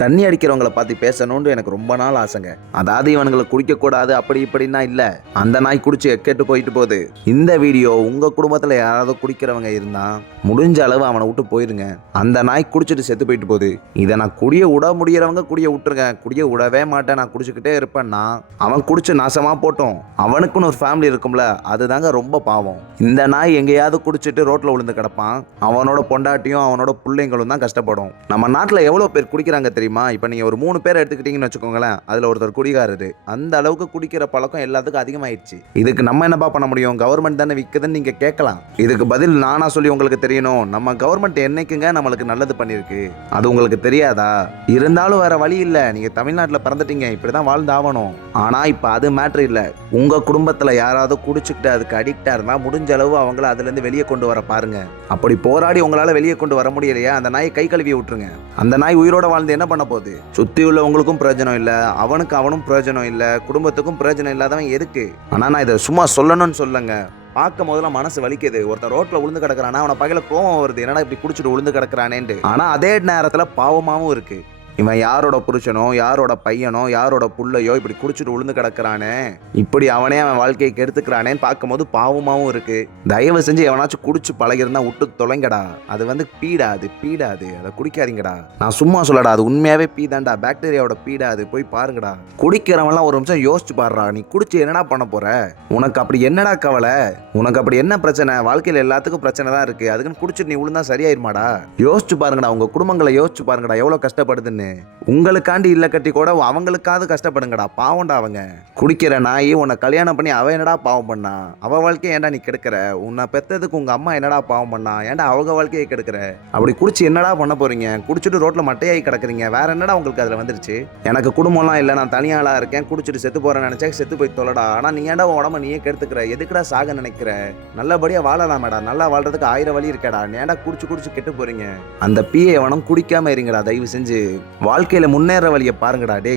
தண்ணி அடிக்கிறவங்களை பார்த்து பேசணும்னு எனக்கு ரொம்ப நாள் ஆசைங்க. அதாவது இவனுங்களை குடிக்கக்கூடாது அப்படி இப்படின்னா இல்லை, அந்த நாய் குடிச்சு எக்கெட்டு போயிட்டு போகுது. இந்த வீடியோ உங்கள் குடும்பத்தில் யாராவது குடிக்கிறவங்க இருந்தால் முடிஞ்ச அளவு அவனை விட்டு போயிருங்க. அந்த நாய் குடிச்சிட்டு செத்து போயிட்டு போகுது. இதை நான் குடிய விட முடியறவங்க குடிய விட்டுருங்க. குடிய விடவே மாட்டேன், நான் குடிச்சுக்கிட்டே இருப்பேன்னா அவன் குடிச்சு நாசமாக போட்டோம். அவனுக்குன்னு ஒரு ஃபேமிலி இருக்கும்ல, அதுதாங்க ரொம்ப பாவம். இந்த நாய் எங்கேயாவது குடிச்சிட்டு ரோட்டில் விழுந்து கிடப்பான். அவனோட பொண்டாட்டியும் அவனோட பிள்ளைங்களும் தான் கஷ்டப்படும். நம்ம நாட்டில் எவ்வளோ பேர் குடிக்கிறாங்க தெரியுமா? இப்போ நீங்கள் ஒரு 3 பேர் எடுத்துக்கிட்டீங்கன்னு வச்சுக்கோங்களேன், அதில் ஒருத்தர் குடிகாரரு. அந்த அளவுக்கு குடிக்கிற பழக்கம் எல்லாத்துக்கும் அதிகமாயிடுச்சு. இதுக்கு நம்ம என்னப்பா பண்ண முடியும்? கவர்மெண்ட் தானே விற்குதுன்னு நீங்கள் கேட்கலாம். இதுக்கு பதில் நானா சொல்லி உங்களுக்கு தெரியணும்? நம்ம கவர்மெண்ட் என்னைக்குங்க நம்மளுக்கு நல்லது பண்ணியிருக்கு, அது உங்களுக்கு தெரியாதா? இருந்தாலும் வேற வழி இல்லை. நீங்கள் தமிழ்நாட்டில் பிறந்துட்டீங்க, இப்படி தான் வாழ்ந்து ஆகணும். ஆனால் இப்போ அது மேட்ரு இல்லை. உங்கள் குடும்பத்தில் யாராவது குடிச்சுக்கிட்டு அதுக்கு அடிக்டாக இருந்தால் முடிஞ்ச அளவு அவங்கள அதுலேருந்து வெளியே கொண்டு வர பாருங்க. அப்படி போராடி உங்களால் வெளியே கொண்டு வர முடியலையா, அந்த நாயை கை கழுவி விட்டுருங்க. அந்த நாய் உயிரோட வாழ்ந்து என்ன பண்ண போகுது? சுத்தி உள்ளவங்களுக்கும் பிரயோஜனம் இல்லை, அவனும் பிரயோஜனம் இல்லை, குடும்பத்துக்கும் பிரயோஜனம் இல்லாதவன் எதுக்கு? ஆனா நான் இதை சும்மா சொல்லணும்னு சொல்லுங்க. பார்க்கும் போதெல்லாம் மனசு வலிக்குது. ஒருத்தர் ரோட்ல விழுந்து கிடக்குறானா அவனை பகையில கோவம் வருது, என்னடா இப்படி குடிச்சிட்டு விழுந்து கிடக்குறானேன்ட்டு. ஆனா அதே நேரத்துல பாவமாவும் இருக்கு. இவன் யாரோட புருஷனோ, யாரோட பையனோ, யாரோட புள்ளையோ இப்படி குடிச்சிட்டு விழுந்து கிடக்குறானே, இப்படி அவனே அவன் வாழ்க்கையை கெடுத்துக்கிறானேன்னு பார்க்கும்போது பாவமாகவும் இருக்கு. தயவு செஞ்சு எவனாச்சும் குடிச்சு பழகிருந்தா விட்டு தொலைங்கடா. அது பீடாது, அதை குடிக்காதீங்கடா. நான் சும்மா சொல்லடா, அது உண்மையாவே பீதாண்டா, பாக்டீரியாவோட பீடாது. போய் பாருங்கடா. குடிக்கிறவன்லாம் ஒரு நிமிஷம் யோசிச்சு பாடுறா. நீ குடிச்சு என்னடா பண்ண போற? உனக்கு அப்படி என்னடா கவலை? உனக்கு அப்படி என்ன பிரச்சனை? வாழ்க்கையில் எல்லாத்துக்கும் பிரச்சனை தான் இருக்கு. அதுக்குன்னு குடிச்சிட்டு நீ விழுந்தா சரியாயிருமாடா? யோசிச்சு பாருங்கடா, உங்க குடும்பங்களை யோசிச்சு பாருங்கடா, எவ்வளவு கஷ்டப்படுதுன்னு. உங்களுக்காண்டி இல்ல கட்டி கூட அவங்களுக்காவது கஷ்டப்படுங்கடா. பாவம்டா அவங்க. குடிக்கிற நாய் உன்னை கல்யாணம் பண்ணி அவ என்னடா பாவம் பண்ணா? அவ வாழ்க்கையை ஏன்டா நீ கெடுக்கிற? உன்னை பெத்ததுக்கு உங்க அம்மா என்னடா பாவம் பண்ணா? ஏன்டா அவங்க வாழ்க்கையை கெடுக்கிற? அப்படி குடிச்சு என்னடா பண்ண போறீங்க? குடிச்சிட்டு ரோட்ல மட்டையாகி கிடக்குறீங்க. வேற என்னடா உங்களுக்கு அதுல வந்துருச்சு? எனக்கு குடும்பம்லாம் இல்லை, நான் தனியாளா இருக்கேன், குடிச்சிட்டு செத்து போறேன்னு நினைச்சா செத்து போய் தொலைடா. ஆனா நீ ஏன்டா உடம்ப நீயே கெடுத்துக்கிற? எதுக்குடா சாக நினைக்கிற? நல்லபடியா வாழலாமேடா. நல்லா வாழ்றதுக்கு 1000 வழி இருக்கடா. ஏன்டா குடிச்சு கெட்டு போறீங்க? அந்த பீயை எவனும் குடிக்காம இருங்கடா தயவு செஞ்சு. வாழ்க்கையில முன்னேற வழியை பாருங்கடா டே.